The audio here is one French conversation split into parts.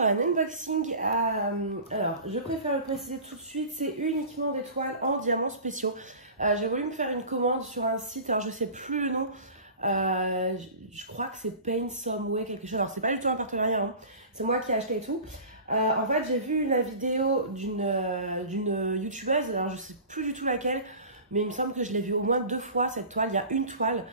pour un unboxing. Alors, je préfère le préciser tout de suite, c'est uniquement des toiles en diamants spéciaux. J'ai voulu me faire une commande sur un site, alors je sais plus le nom. Je crois que c'est Paint Some Way quelque chose. Alors, c'est pas du tout un partenariat, hein. C'est moi qui ai acheté et tout. En fait, j'ai vu la vidéo d'une youtubeuse, alors je sais plus du tout laquelle, mais il me semble que je l'ai vue au moins 2 fois cette toile. Il y a une toile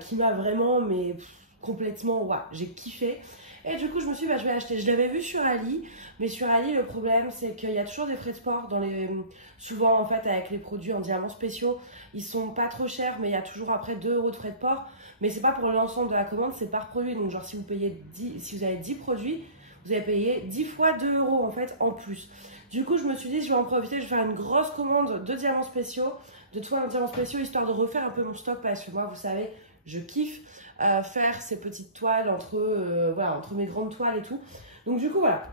qui m'a vraiment, mais complètement, ouais, j'ai kiffé. Et du coup, je me suis dit, bah, je vais acheter. Je l'avais vu sur Ali, mais sur Ali, le problème, c'est qu'il y a toujours des frais de port dans les. Souvent, en fait, avec les produits en diamants spéciaux, ils sont pas trop chers, mais il y a toujours après 2 € de frais de port. Mais c'est pas pour l'ensemble de la commande, c'est par produit. Donc, genre, si vous payez 10, si vous avez 10 produits, vous allez payer 10 fois 2 € en fait en plus. Du coup, je me suis dit, je vais en profiter, je vais faire une grosse commande de diamants spéciaux, de toiles en diamants spéciaux, histoire de refaire un peu mon stock, parce que moi, vous savez, je kiffe faire ces petites toiles voilà, entre mes grandes toiles et tout. Donc du coup, voilà,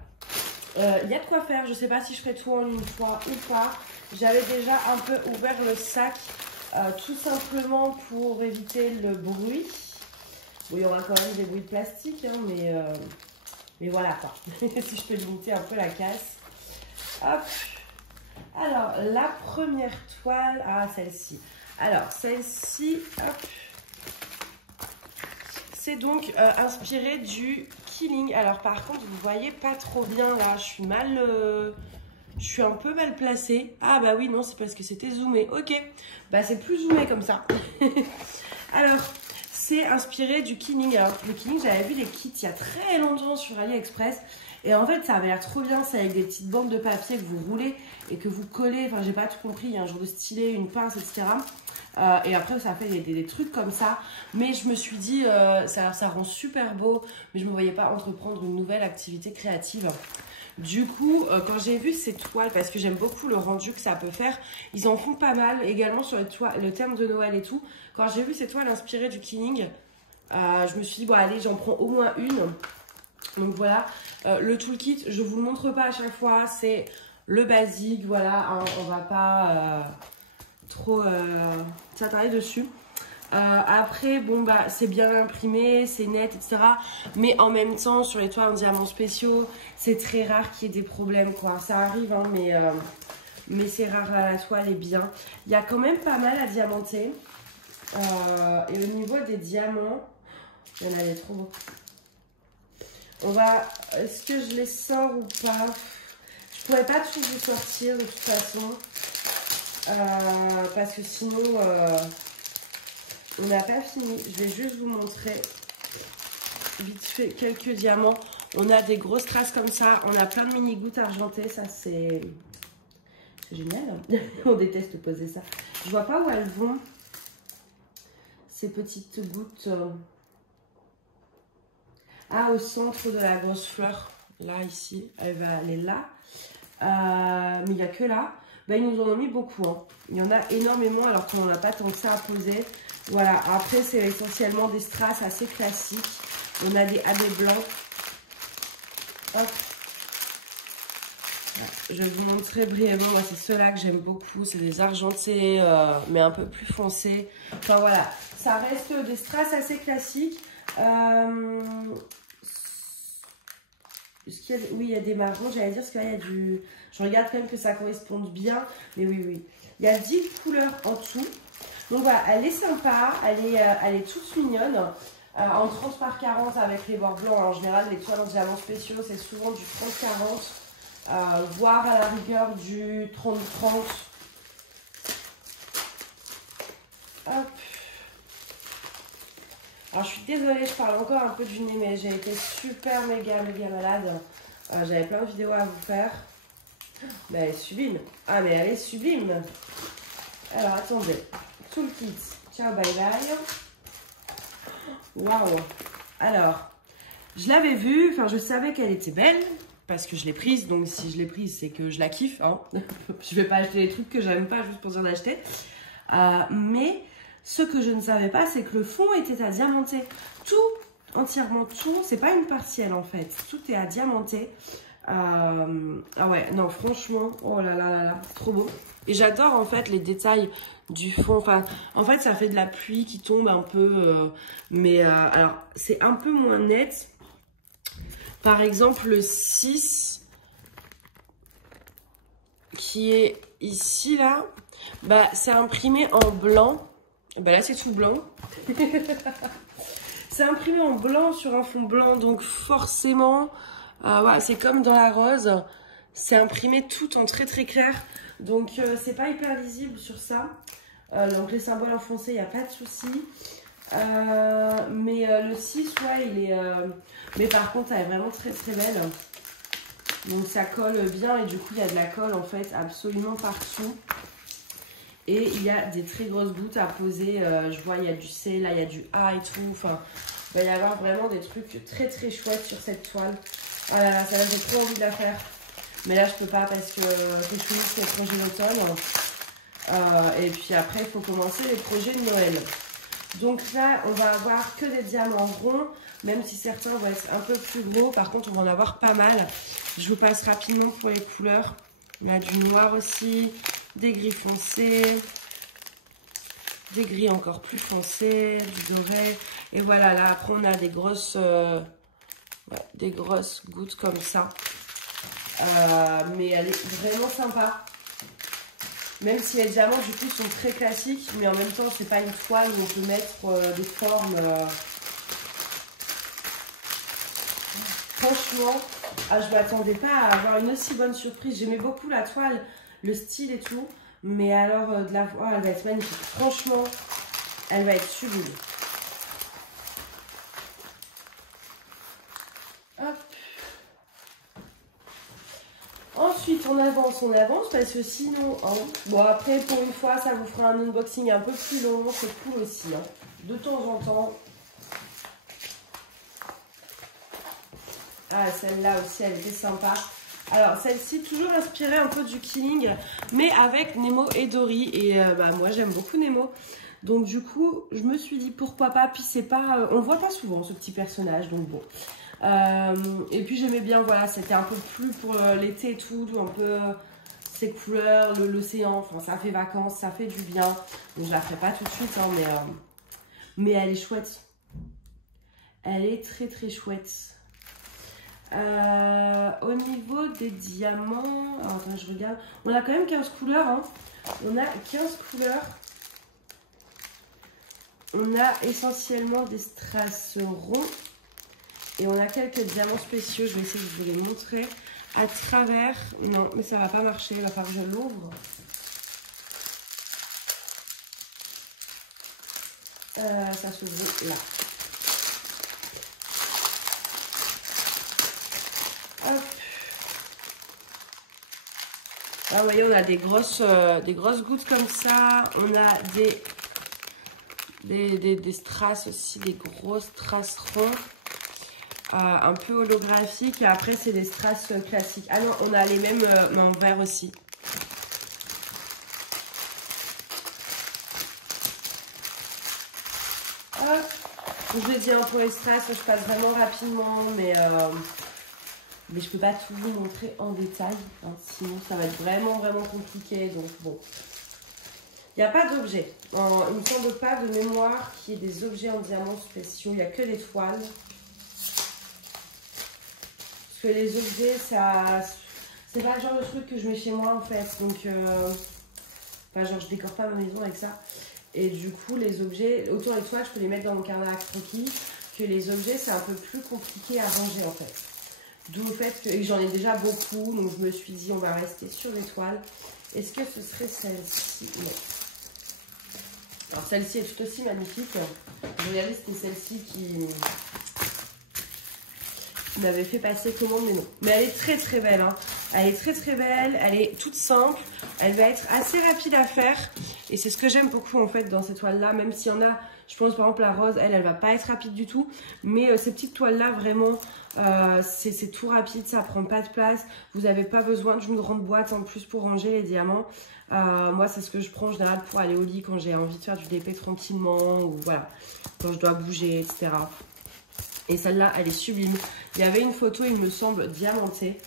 il y a de quoi faire. Je sais pas si je ferai tout en une fois ou pas. J'avais déjà un peu ouvert le sac, tout simplement pour éviter le bruit. Bon, il y aura quand même des bruits de plastique, hein, mais voilà quoi. Si je peux limiter un peu la casse. Hop. Alors, la première toile, celle-ci. Alors, celle-ci, hop. C'est donc inspiré du Killing. Alors par contre, vous voyez pas trop bien là. Je suis un peu mal placée. Ah bah oui, non, c'est parce que c'était zoomé. Ok, bah c'est plus zoomé comme ça. Alors, c'est inspiré du Killing. Alors le Killing, j'avais vu les kits il y a très longtemps sur AliExpress. Et en fait, ça avait l'air trop bien. C'est avec des petites bandes de papier que vous roulez et que vous collez. Enfin, j'ai pas tout compris. Il y a un genre de stylet, une pince, etc. Et après, ça fait des trucs comme ça. Mais je me suis dit, ça rend super beau. Mais je ne me voyais pas entreprendre une nouvelle activité créative. Du coup, quand j'ai vu ces toiles, parce que j'aime beaucoup le rendu que ça peut faire, ils en font pas mal. Également sur les toiles, le thème de Noël et tout. Quand j'ai vu ces toiles inspirées du Killing, je me suis dit, bon allez, j'en prends au moins une. Donc voilà, le toolkit, je vous le montre pas à chaque fois. C'est le basique, voilà. Hein, on va pas... trop s'attarder dessus. Après, bon bah c'est bien imprimé, c'est net, etc. Mais en même temps, sur les toiles en diamants spéciaux, c'est très rare qu'il y ait des problèmes, quoi. Ça arrive, hein, mais c'est rare à la toile et bien. Il y a quand même pas mal à diamanter. Et au niveau des diamants, il y en avait trop beaucoup. On va... Est-ce que je les sors ou pas? Je pourrais pas tout vous sortir de toute façon. Parce que sinon on n'a pas fini. Je vais juste vous montrer vite fait quelques diamants. On a des grosses traces comme ça, on a plein de mini gouttes argentées. Ça c'est génial. On déteste poser ça. Je vois pas où elles vont, ces petites gouttes. Au centre de la grosse fleur, là ici, elle va aller là. Mais il n'y a que là. Ben, ils nous en ont mis beaucoup, hein. Il y en a énormément alors qu'on n'a pas tant que ça à poser. Voilà, après c'est essentiellement des strass assez classiques. On a des AB blancs. Hop. Voilà. Je vais vous montrer brièvement, c'est ceux-là que j'aime beaucoup. C'est des argentés mais un peu plus foncés. Enfin voilà, ça reste des strass assez classiques. Oui, il y a des marrons, j'allais dire, parce que là, il y a du... Je regarde quand même que ça corresponde bien. Mais oui, oui. Il y a 10 couleurs en dessous. Donc voilà, elle est sympa, elle est toute mignonne. En 30 par 40 avec les bords blancs. En général, les toiles en diamants spéciaux, c'est souvent du 30-40. Voire à la rigueur du 30-30. Hop. Alors je suis désolée, je parle encore un peu du nez, mais j'ai été super méga malade. J'avais plein de vidéos à vous faire. Mais elle est sublime. Ah mais elle est sublime. Alors attendez. Tout le kit. Ciao, bye bye. Waouh. Alors, je l'avais vue, enfin je savais qu'elle était belle. Parce que je l'ai prise, donc si je l'ai prise, c'est que je la kiffe. Hein. Je vais pas acheter des trucs que j'aime pas juste pour dire d'acheter. Mais... ce que je ne savais pas, c'est que le fond était à diamanter. Tout, entièrement tout. C'est pas une partielle en fait. Tout est à diamanter. Ah ouais, non, franchement, oh là là là là, trop beau. Et j'adore en fait les détails du fond. Enfin, en fait, ça fait de la pluie qui tombe un peu. Alors, c'est un peu moins net. Par exemple, le 6 qui est ici, là, bah, c'est imprimé en blanc. Bah, là, c'est tout blanc. C'est imprimé en blanc sur un fond blanc, donc forcément, voilà, c'est comme dans la rose. C'est imprimé tout en très très clair. Donc, c'est pas hyper lisible sur ça. Donc, les symboles enfoncés, il n'y a pas de souci. Mais le 6, ouais, il est... mais par contre, elle est vraiment très très belle. Donc ça colle bien et du coup, il y a de la colle en fait absolument partout. Et il y a des très grosses gouttes à poser. Je vois, il y a du C, là, il y a du A et tout. Enfin, il va y avoir vraiment des trucs très très chouettes sur cette toile. Ah là là, ça j'ai trop envie de la faire. Mais là, je peux pas parce que je finis les projets d'automne. Et puis après, il faut commencer les projets de Noël. Donc là, on va avoir que des diamants ronds, même si certains vont être un peu plus gros. Par contre, on va en avoir pas mal. Je vous passe rapidement pour les couleurs. Il y a du noir aussi, des gris foncés, des gris encore plus foncés, du doré. Et voilà, là, après, on a des grosses gouttes comme ça. Mais elle est vraiment sympa. Même si les diamants, du coup, sont très classiques, mais en même temps, c'est pas une toile où on peut mettre des formes. Franchement, je ne m'attendais pas à avoir une aussi bonne surprise. J'aimais beaucoup la toile, le style et tout. Mais alors, de la voir, elle va être magnifique. Franchement, elle va être sublime. Hop. Ensuite, on avance, parce que sinon... Hein, bon, après, pour une fois, ça vous fera un unboxing un peu plus long. C'est cool aussi, hein, de temps en temps. Ah, celle-là aussi, elle était sympa. Alors, celle-ci, toujours inspirée un peu du Killing, mais avec Nemo et Dory. Et moi, j'aime beaucoup Nemo. Donc, du coup, je me suis dit, pourquoi pas. Puis, c'est pas... on le voit pas souvent, ce petit personnage. Donc, bon. Et puis, j'aimais bien, voilà, c'était un peu plus pour l'été et tout. Un peu ces couleurs, l'océan. Enfin, ça fait vacances, ça fait du bien. Donc, je la ferai pas tout de suite, hein, mais elle est chouette. Elle est très, très chouette. Au niveau des diamants, alors, attends, je regarde. On a quand même 15 couleurs. Hein. On a 15 couleurs. On a essentiellement des strass ronds. Et on a quelques diamants spéciaux. Je vais essayer de vous les montrer à travers. Non, mais ça va pas marcher. Il va falloir que je l'ouvre. Ça s'ouvre là. Hop. Là, vous voyez, on a des grosses gouttes comme ça. On a des strass aussi, des grosses strass ronds. Un peu holographiques. Et après, c'est des strass classiques. Ah non, on a les mêmes mais en vert aussi. Hop. Je vous ai dit, pour les strass, je passe vraiment rapidement. Mais je peux pas tout vous montrer en détail. Hein, sinon, ça va être vraiment, vraiment compliqué. Donc, bon. Il n'y a pas d'objet. Il ne me semble pas de mémoire qu'il y ait des objets en diamants spéciaux. Il n'y a que des toiles. Parce que les objets, ça... C'est pas le genre de truc que je mets chez moi, en fait. Donc, enfin, genre, je décore pas ma maison avec ça. Et du coup, les objets... Autant les toiles, je peux les mettre dans mon carnet à croquis. Que les objets, c'est un peu plus compliqué à ranger, en fait. D'où le fait que j'en ai déjà beaucoup. Donc, je me suis dit, on va rester sur les toiles. Est-ce que ce serait celle-ci? Non. Alors, celle-ci est tout aussi magnifique. Regardez, c'était celle-ci qui m'avait fait passer commande, mais non. Mais elle est très très belle. Hein. Elle est très très belle. Elle est toute simple. Elle va être assez rapide à faire. Et c'est ce que j'aime beaucoup en fait dans ces toiles-là. Même s'il y en a, je pense par exemple la rose, elle va pas être rapide du tout. Mais ces petites toiles-là, vraiment, c'est tout rapide. Ça prend pas de place. Vous n'avez pas besoin d'une grande boîte en plus pour ranger les diamants. Moi, c'est ce que je prends en général pour aller au lit quand j'ai envie de faire du DP tranquillement. Ou voilà, quand je dois bouger, etc. Et celle-là, elle est sublime. Il y avait une photo, il me semble, diamantée.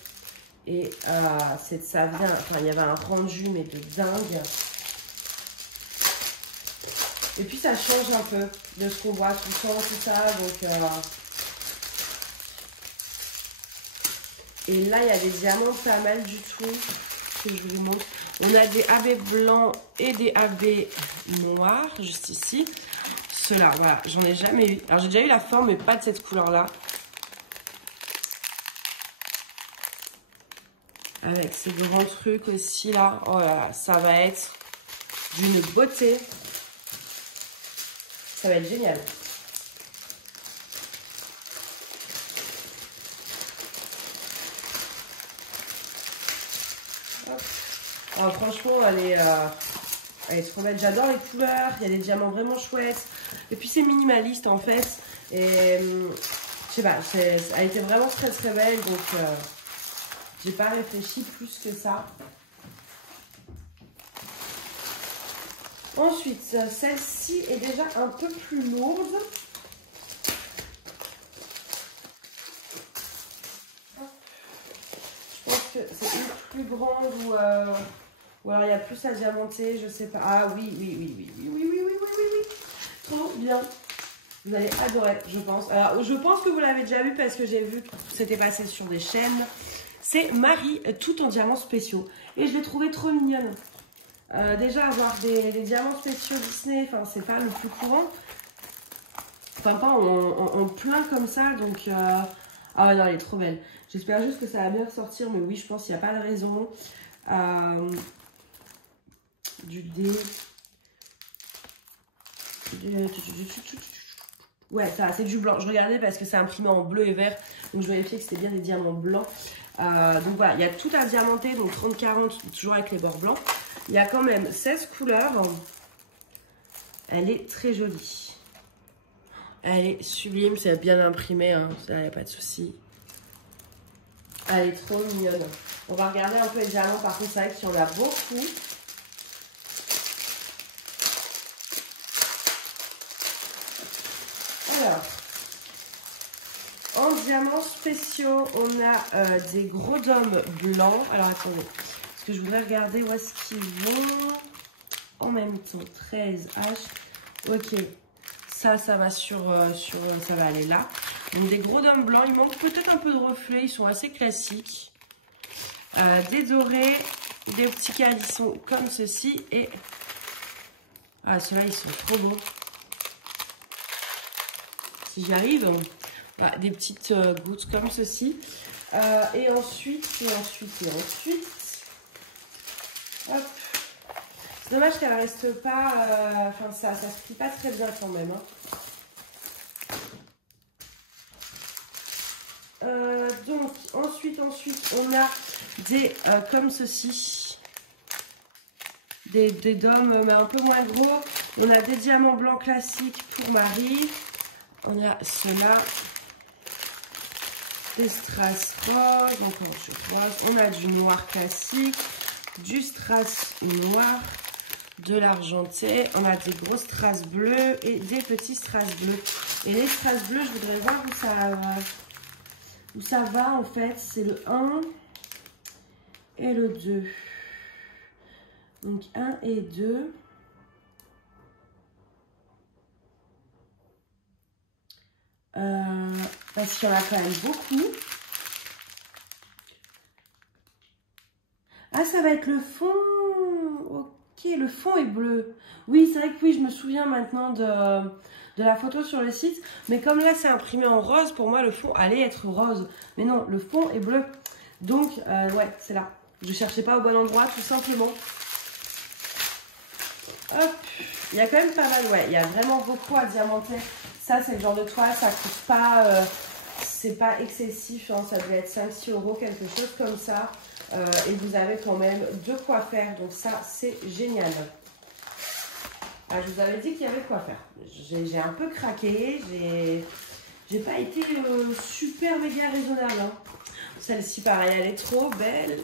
Et ça vient... Enfin, il y avait un rendu, mais de dingue. Et puis, ça change un peu de ce qu'on voit tout le temps, tout ça. Donc, Et là, il y a des diamants pas mal du tout. Que je vous montre. On a des AB blancs et des AB noirs, juste ici. Ceux-là, voilà, j'en ai jamais eu. Alors, j'ai déjà eu la forme, mais pas de cette couleur-là. Avec ces grands trucs aussi, là. Oh là là, ça va être d'une beauté. Ça va être génial. Hop. Alors, franchement, elle est trop belle. J'adore les couleurs. Il y a des diamants vraiment chouettes. Et puis, c'est minimaliste, en fait. Et, je sais pas, elle a été vraiment très, très belle. Donc, j'ai pas réfléchi plus que ça. Ensuite, celle-ci est déjà un peu plus lourde. Je pense que c'est une plus grande ou alors il y a plus à diamanter, je sais pas. Ah oui. Trop bien. Vous allez adorer, je pense. Alors, je pense que vous l'avez déjà vu parce que j'ai vu que c'était passé sur des chaînes. C'est Marie, tout en diamants spéciaux. Et je l'ai trouvée trop mignonne. Déjà, avoir des diamants spéciaux Disney, enfin, c'est pas le plus courant. Enfin, pas en plein comme ça. Donc, ah ouais, non, elle est trop belle. J'espère juste que ça va bien ressortir. Mais oui, je pense qu'il n'y a pas de raison. Du dé. Ouais, ça, c'est du blanc. Je regardais parce que c'est imprimé en bleu et vert. Donc, je vérifiais que c'était bien des diamants blancs. Donc, voilà, il y a tout à diamanter. Donc, 30-40, toujours avec les bords blancs. Il y a quand même 16 couleurs. Elle est très jolie. Elle est sublime. C'est bien imprimé. Hein. Ça, il n'y a pas de souci. Elle est trop mignonne. On va regarder un peu les diamants. Par contre, c'est vrai qu'il y en a beaucoup. Alors, en diamants spéciaux, on a des gros dômes blancs. Alors, attendez. Parce que je voudrais regarder où est-ce qu'ils vont. En même temps, 13H. Ok. Ça va ça va aller là. Donc, des gros dômes blancs. Il manque peut-être un peu de reflets. Ils sont assez classiques. Des dorés. Des petits calissons comme ceci. Et... ah, ceux-là, ils sont trop beaux. Si j'y arrive. Voilà, des petites gouttes comme ceci. Et ensuite. Hop. C'est dommage qu'elle reste pas. Enfin, ça se plie pas très bien quand même. Hein. Donc, ensuite, on a des comme ceci. Des dômes, mais un peu moins gros. On a des diamants blancs classiques pour Marie. On a ceux-là. Des strass roses, on a du noir classique, du strass noir, de l'argenté, on a des gros strass bleus et des petits strass bleus. Et les strass bleus, je voudrais voir où ça va en fait, c'est le 1 et le 2. Donc 1 et 2. Parce qu'il y en a quand même beaucoup. Ah, ça va être le fond. Ok, le fond est bleu. Oui, c'est vrai que oui, je me souviens maintenant de la photo sur le site. Mais comme là, c'est imprimé en rose, pour moi, le fond allait être rose. Mais non, le fond est bleu. Donc, ouais, c'est là. Je cherchais pas au bon endroit, tout simplement. Hop. Il y a quand même pas mal, ouais. Il y a vraiment beaucoup à diamanter. Ça, c'est le genre de toile, ça coûte pas, c'est pas excessif, hein, ça devait être 5-6 €, quelque chose comme ça. Et vous avez quand même de quoi faire, donc ça, c'est génial. Ah, je vous avais dit qu'il y avait de quoi faire. J'ai un peu craqué, j'ai pas été super méga raisonnable. Hein. Celle-ci, pareil, elle est trop belle.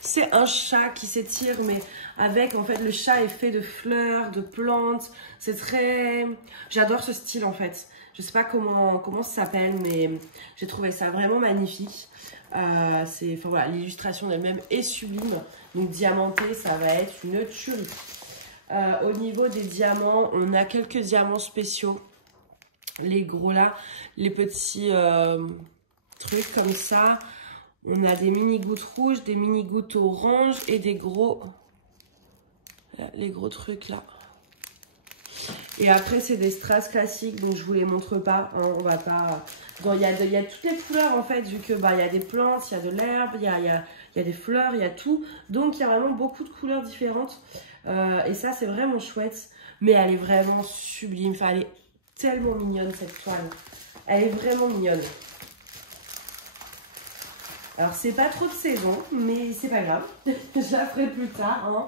C'est un chat qui s'étire, mais avec, en fait, le chat est fait de fleurs, de plantes. C'est très... J'adore ce style, en fait. Je sais pas comment ça s'appelle, mais j'ai trouvé ça vraiment magnifique. Enfin, voilà, l'illustration d'elle-même est sublime. Donc, diamanté, ça va être une tuerie. Au niveau des diamants, on a quelques diamants spéciaux. Les gros là, les petits trucs comme ça. On a des mini gouttes rouges, des mini gouttes orange et des gros... Là, les gros trucs là. Et après, c'est des strass classiques, donc je vous les montre pas. Hein, on va pas... Il y a toutes les couleurs en fait, vu que il y a des plantes, il y a de l'herbe, il y a des fleurs, il y a tout. Donc il y a vraiment beaucoup de couleurs différentes. Et ça, c'est vraiment chouette. Mais elle est vraiment sublime. Enfin, elle est tellement mignonne cette toile. Elle est vraiment mignonne. Alors, c'est pas trop de saison, mais c'est pas grave. Je la ferai plus tard. Hein.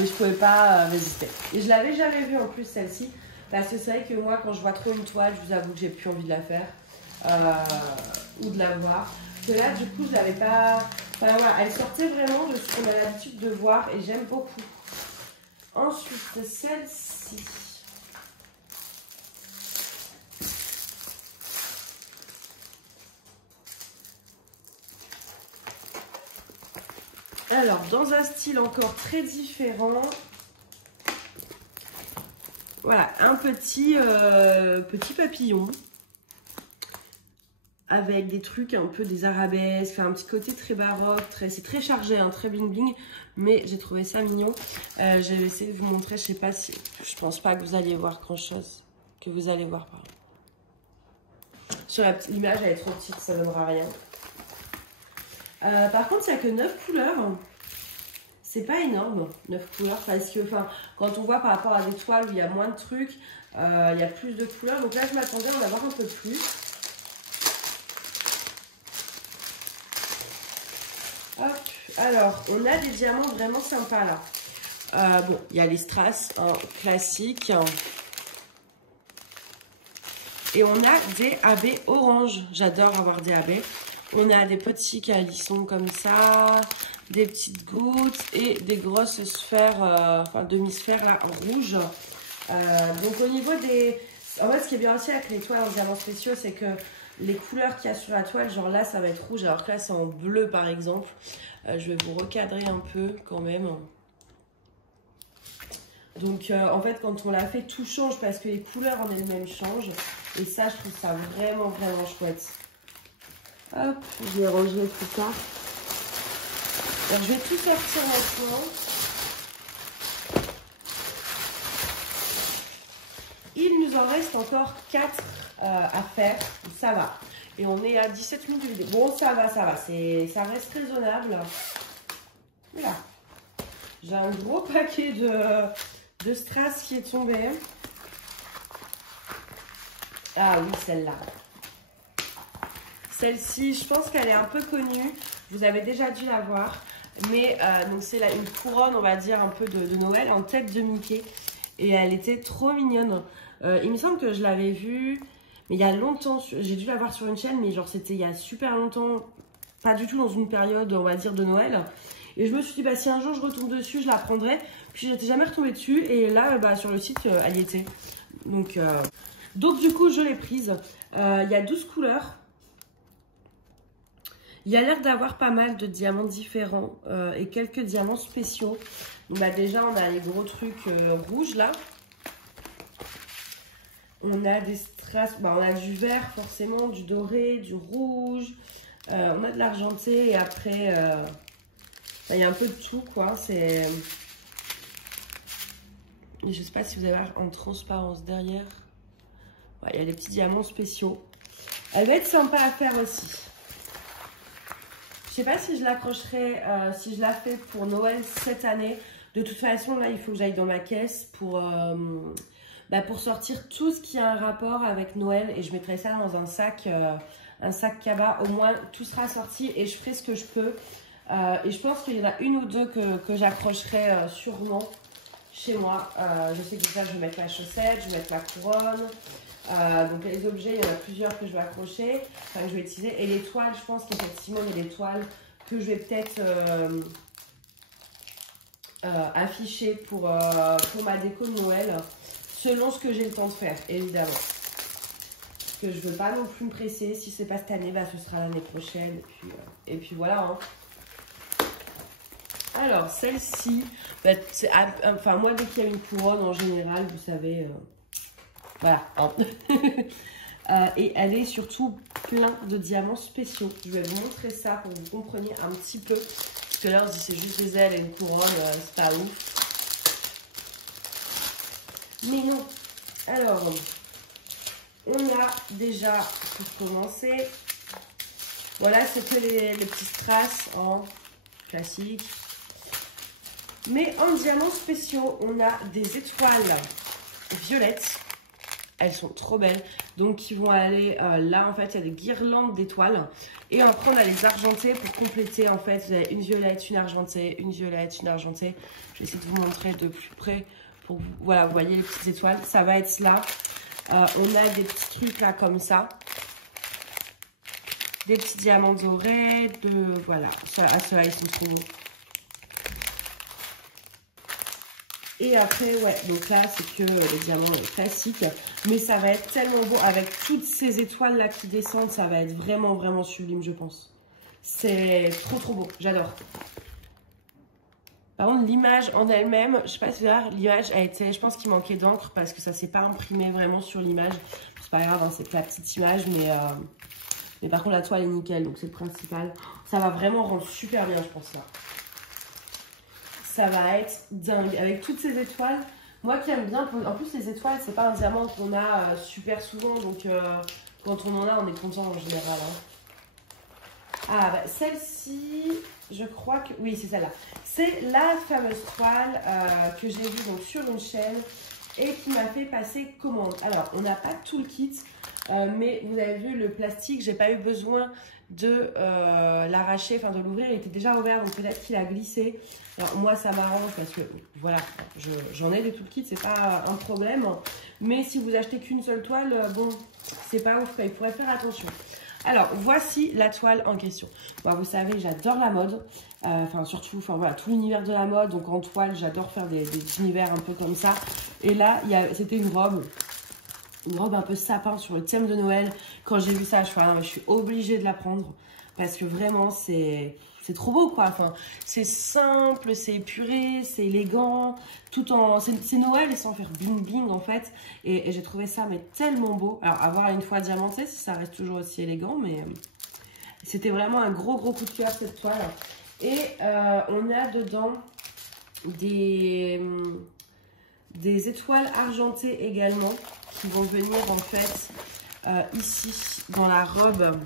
Mais je pouvais pas résister. Et je l'avais jamais vue en plus celle-ci. Parce que c'est vrai que moi, quand je vois trop une toile, je vous avoue que j'ai plus envie de la faire. Ou de la voir. Que là, du coup, je l'avais pas... Enfin, voilà, elle sortait vraiment de ce qu'on a l'habitude de voir. Et j'aime beaucoup. Ensuite, celle-ci. Alors, dans un style encore très différent, voilà, un petit papillon avec des trucs un peu des arabesques, enfin, un petit côté très baroque, c'est très chargé, hein, très bling bling, mais j'ai trouvé ça mignon. Je vais essayer de vous montrer, je sais pas si, je pense pas que vous alliez voir grand chose, que vous allez voir par là. Sur l'image, elle est trop petite, ça donnera rien. Par contre, il n'y a que 9 couleurs. C'est pas énorme, 9 couleurs, parce que quand on voit par rapport à des toiles où il y a moins de trucs, il y a plus de couleurs. Donc là, je m'attendais à en avoir un peu plus. Hop, alors, on a des diamants vraiment sympas là. Bon, il y a les strass classiques. Et on a des AB orange. J'adore avoir des AB. On a des petits calissons comme ça, des petites gouttes et des grosses sphères, enfin demi-sphères là, en rouge. Donc au niveau des... En fait, ce qui est bien aussi avec les toiles en diamants spéciaux, c'est que les couleurs qu'il y a sur la toile, genre là, ça va être rouge, alors que là, c'est en bleu par exemple. Je vais vous recadrer un peu quand même. Donc en fait, quand on la fait, tout change parce que les couleurs en elles-mêmes changent. Et ça, je trouve ça vraiment, vraiment chouette. Hop, je vais ranger tout ça. Alors, je vais tout sortir maintenant. Il nous en reste encore 4 à faire. Ça va. Et on est à 17 minutes de vidéo. Bon, ça va, ça va. Ça reste raisonnable. Voilà. J'ai un gros paquet de strass qui est tombé. Ah oui, celle-là. Celle-ci, je pense qu'elle est un peu connue. Vous avez déjà dû la voir. Mais donc c'est une couronne, on va dire, un peu de Noël en tête de Mickey. Et elle était trop mignonne. Il me semble que je l'avais vue, mais il y a longtemps. J'ai dû la voir sur une chaîne, mais genre c'était il y a super longtemps. Pas du tout dans une période, on va dire, de Noël. Et je me suis dit, bah, si un jour je retombe dessus, je la prendrai. Puis j'étais jamais retombée dessus. Et là, bah, sur le site, elle y était. Donc du coup, je l'ai prise. Il y a 12 couleurs. Il y a l'air d'avoir pas mal de diamants différents et quelques diamants spéciaux. Donc, bah, déjà, on a les gros trucs rouges là. On a des strass, bah, on a du vert forcément, du doré, du rouge. On a de l'argenté et après, bah, il y a un peu de tout quoi. Je sais pas si vous avez en transparence derrière. Ouais, il y a les petits diamants spéciaux. Elle va être sympa à faire aussi. Je sais pas si je l'accrocherai, si je la fais pour Noël cette année. De toute façon, là, il faut que j'aille dans ma caisse pour sortir tout ce qui a un rapport avec Noël. Et je mettrai ça dans un sac cabas. Au moins, tout sera sorti et je ferai ce que je peux. Et je pense qu'il y en a une ou deux que j'accrocherai sûrement chez moi. Je sais que ça, je vais mettre la chaussette, je vais mettre la couronne. Donc les objets, il y en a plusieurs que je vais accrocher, enfin que je vais utiliser. Et les toiles, je pense qu'effectivement, il y a des toiles que je vais peut-être afficher pour ma déco de Noël, selon ce que j'ai le temps de faire, évidemment. Parce que je ne veux pas non plus me presser. Si ce n'est pas cette année, bah, ce sera l'année prochaine. Et puis voilà. Hein. Alors, celle-ci, bah, enfin moi, dès qu'il y a une couronne, en général, vous savez... Voilà. Et elle est surtout plein de diamants spéciaux. Je vais vous montrer ça pour que vous compreniez un petit peu. Parce que là, on se dit c'est juste des ailes et une couronne, c'est pas ouf. Mais non. Alors, on a déjà, pour commencer, voilà, c'est que les petites strass en classique. Mais en diamants spéciaux, on a des étoiles violettes. Elles sont trop belles. Donc, ils vont aller là, en fait, il y a des guirlandes d'étoiles. Et après, on a les argentées pour compléter, en fait. Vous avez une violette, une argentée, une violette, une argentée. Je vais essayer de vous montrer de plus près pour vous. Voilà, vous voyez les petites étoiles. Ça va être là. On a des petits trucs là, comme ça. Des petits diamants dorés. Voilà, ceux-là, ils sont trop beaux. Et après, ouais, donc là, c'est que les diamants classiques. Mais ça va être tellement beau avec toutes ces étoiles-là qui descendent. Ça va être vraiment, vraiment sublime, je pense. C'est trop, trop beau. J'adore. Par contre, l'image en elle-même, je sais pas si vous voyez, l'image a été, je pense qu'il manquait d'encre parce que ça s'est pas imprimé vraiment sur l'image. C'est pas grave, hein, c'est que la petite image, mais par contre, la toile est nickel, donc c'est le principal. Ça va vraiment rendre super bien, je pense, là. Ça va être dingue. Avec toutes ces étoiles, moi qui aime bien, en plus les étoiles, c'est pas un diamant qu'on a super souvent, donc quand on en a, on est content en général. Hein. Ah, bah, celle-ci, je crois que... Oui, c'est celle-là. C'est la fameuse toile que j'ai vue donc, sur une chaîne et qui m'a fait passer commande. Alors, on n'a pas tout le kit, mais vous avez vu le plastique, j'ai pas eu besoin de l'arracher, enfin de l'ouvrir, il était déjà ouvert, donc peut-être qu'il a glissé. Alors moi ça m'arrange parce que voilà, j'en ai de tout le kit, c'est pas un problème. Mais si vous achetez qu'une seule toile, bon, c'est pas ouf, il faudrait faire attention. Alors voici la toile en question. Bon, vous savez, j'adore la mode, enfin surtout, enfin voilà, tout l'univers de la mode. Donc en toile, j'adore faire des univers un peu comme ça. Et là, c'était une robe un peu sapin sur le thème de Noël. Quand j'ai vu ça, je suis obligée de la prendre parce que vraiment, c'est trop beau, quoi. Enfin, c'est simple, c'est épuré, c'est élégant, tout en... C'est Noël et sans faire bling bling, en fait. Et j'ai trouvé ça, mais tellement beau. Alors, à voir une fois diamanté, si ça reste toujours aussi élégant, mais c'était vraiment un gros coup de cœur, cette toile. Et on a dedans des étoiles argentées également, qui vont venir en fait ici dans la robe,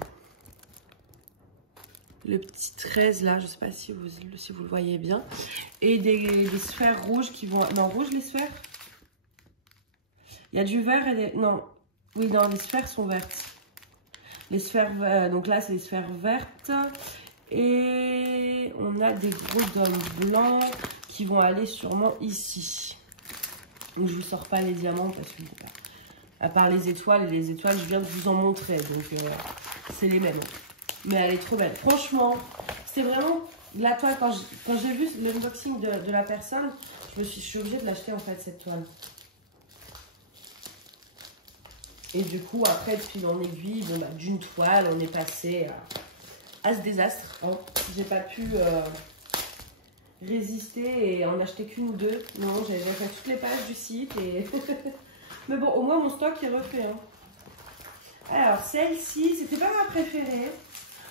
le petit 13 là, je sais pas si vous le voyez bien, et des sphères rouges qui vont, non rouge les sphères, il y a du vert et des, non, oui non les sphères sont vertes, les sphères, donc là c'est les sphères vertes, et on a des gros dômes blancs qui vont aller sûrement ici. Donc je vous sors pas les diamants parce que à part les étoiles, je viens de vous en montrer, donc c'est les mêmes. Mais elle est trop belle. Franchement, c'est vraiment la toile. Quand j'ai vu l'unboxing de la personne, je suis obligée de l'acheter en fait cette toile. Et du coup, après, de fil en aiguille, bon, bah, d'une toile, on est passé à ce désastre. Hein. J'ai pas pu résister et en acheter qu'une ou deux. Non, j'ai fait toutes les pages du site et... Mais bon, au moins mon stock est refait. Hein. Alors, celle-ci, c'était pas ma préférée,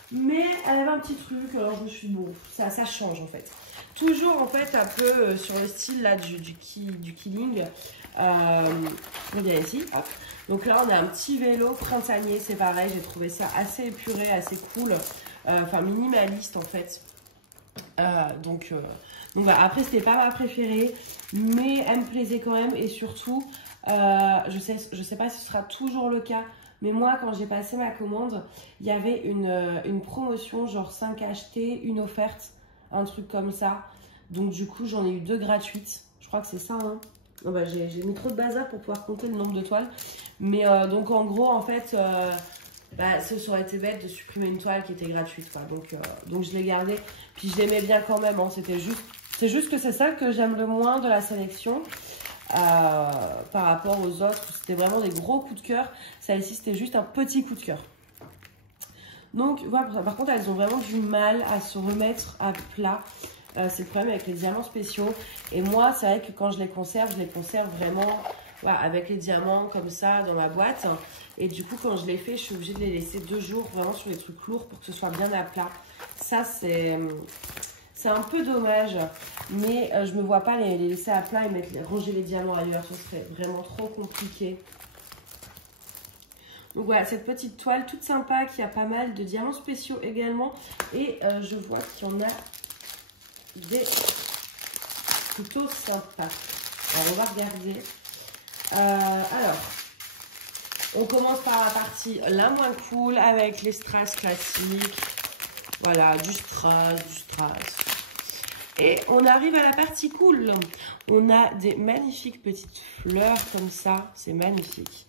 mais elle avait un petit truc. Alors, je me suis dit, bon, ça change en fait. Toujours en fait un peu sur le style là du Killing. On vient ici, hop. Donc là, on a un petit vélo printanier, c'est pareil. J'ai trouvé ça assez épuré, assez cool. Enfin, minimaliste en fait. Donc bah, après, c'était pas ma préférée, mais elle me plaisait quand même. Et surtout, je sais pas si ce sera toujours le cas, mais moi, quand j'ai passé ma commande, il y avait une promotion, genre 5 achetés, une offerte, un truc comme ça. Donc du coup, j'en ai eu 2 gratuites. Je crois que c'est ça, hein. Oh, bah, j'ai mis trop de bazar pour pouvoir compter le nombre de toiles. Mais donc en gros, en fait... bah, ça aurait été bête de supprimer une toile qui était gratuite, quoi. Donc je l'ai gardée. Puis je l'aimais bien quand même, hein. C'est juste que c'est ça que j'aime le moins de la sélection par rapport aux autres. C'était vraiment des gros coups de cœur. Celle-ci, c'était juste un petit coup de cœur. Donc, voilà, par contre, elles ont vraiment du mal à se remettre à plat. C'est le problème avec les diamants spéciaux. Et moi, c'est vrai que quand je les conserve vraiment voilà, avec les diamants comme ça dans ma boîte. Et du coup, quand je les fais, je suis obligée de les laisser 2 jours vraiment sur les trucs lourds pour que ce soit bien à plat. Ça, c'est un peu dommage, mais je me vois pas les laisser à plat et ranger les diamants ailleurs. Ce serait vraiment trop compliqué. Donc voilà, cette petite toile toute sympa qui a pas mal de diamants spéciaux également. Et je vois qu'il y en a des plutôt sympas. Alors, on va regarder. Alors, on commence par la partie la moins cool avec les strass classiques. Voilà, du strass. Et on arrive à la partie cool. On a des magnifiques petites fleurs comme ça. C'est magnifique.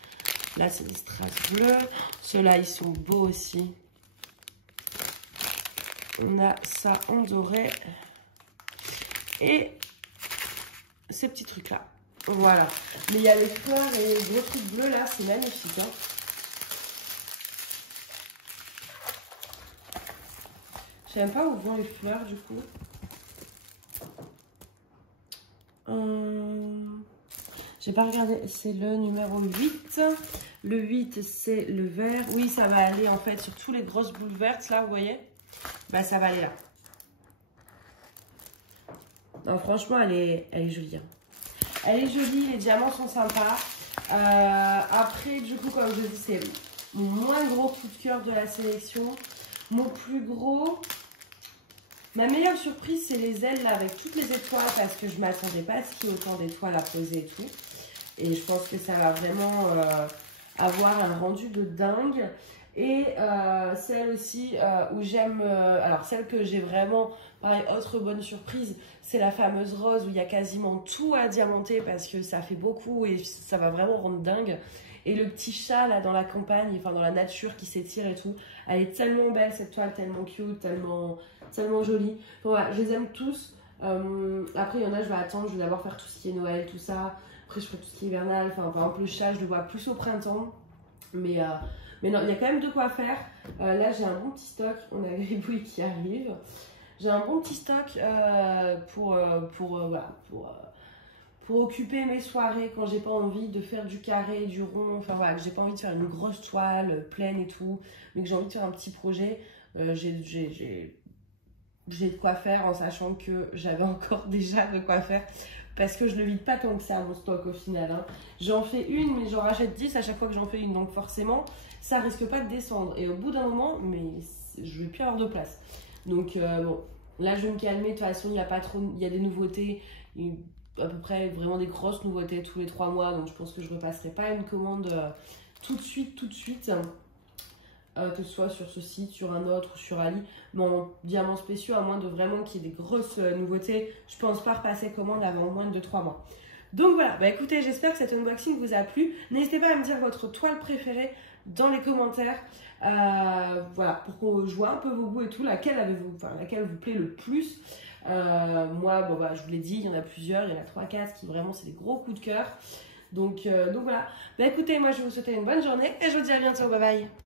Là, c'est des strass bleus. Ceux-là, ils sont beaux aussi. On a ça en doré. Et ces petits trucs-là. Voilà. Mais il y a les fleurs et les gros trucs bleus, là. C'est magnifique, hein. Je sais même pas où vont les fleurs, du coup. J'ai pas regardé. C'est le numéro 8. Le 8, c'est le vert. Oui, ça va aller, en fait, sur tous les grosses boules vertes, là, vous voyez. Bah, ça va aller là. Non, franchement, elle est jolie. Hein. Elle est jolie, les diamants sont sympas. Après, du coup, comme je dis, c'est mon moins gros coup de cœur de la sélection. Mon plus gros... Ma meilleure surprise, c'est les ailes là, avec toutes les étoiles parce que je ne m'attendais pas à ce qu'il y ait autant d'étoiles à poser et tout. Et je pense que ça va vraiment avoir un rendu de dingue. Et celle aussi où j'aime... alors, celle que j'ai vraiment... Pareil, autre bonne surprise, c'est la fameuse rose où il y a quasiment tout à diamanter parce que ça fait beaucoup et ça va vraiment rendre dingue. Et le petit chat là dans la campagne, enfin dans la nature qui s'étire et tout, elle est tellement belle cette toile, tellement cute, tellement jolie. Enfin, voilà, je les aime tous. Après il y en a, je vais attendre, je vais d'abord faire tout ce qui est Noël, tout ça. Après je ferai tout ce qui est hivernal, enfin par exemple le chat je le vois plus au printemps. Mais non, il y a quand même de quoi faire. Là j'ai un bon petit stock, on a Gribouille qui arrive. J'ai un bon petit stock pour occuper mes soirées quand j'ai pas envie de faire du carré, du rond, enfin voilà, que j'ai pas envie de faire une grosse toile pleine et tout, mais que j'ai envie de faire un petit projet, j'ai de quoi faire en sachant que j'avais encore déjà de quoi faire parce que je le vide pas tant que ça mon stock au final. Hein. J'en fais une, mais j'en rachète 10 à chaque fois que j'en fais une, donc forcément ça risque pas de descendre et au bout d'un moment, mais je vais plus avoir de place. Donc bon, là je vais me calmer, de toute façon il y a pas trop, il y a des nouveautés, à peu près vraiment des grosses nouveautés tous les 3 mois, donc je pense que je repasserai pas une commande tout de suite, que ce soit sur ce site, sur un autre ou sur Ali, mais en diamants spéciaux, à moins de vraiment qu'il y ait des grosses nouveautés, je pense pas repasser commande avant moins de 3 mois. Donc voilà, bah écoutez, j'espère que cet unboxing vous a plu. N'hésitez pas à me dire votre toile préférée dans les commentaires. Voilà, pour qu'on voit un peu vos goûts et tout, laquelle vous plaît le plus. Moi, bon, bah, je vous l'ai dit, il y en a plusieurs, il y en a 3-4 qui vraiment c'est des gros coups de cœur. Donc voilà, bah écoutez, moi je vais vous souhaiter une bonne journée et je vous dis à bientôt, bye bye.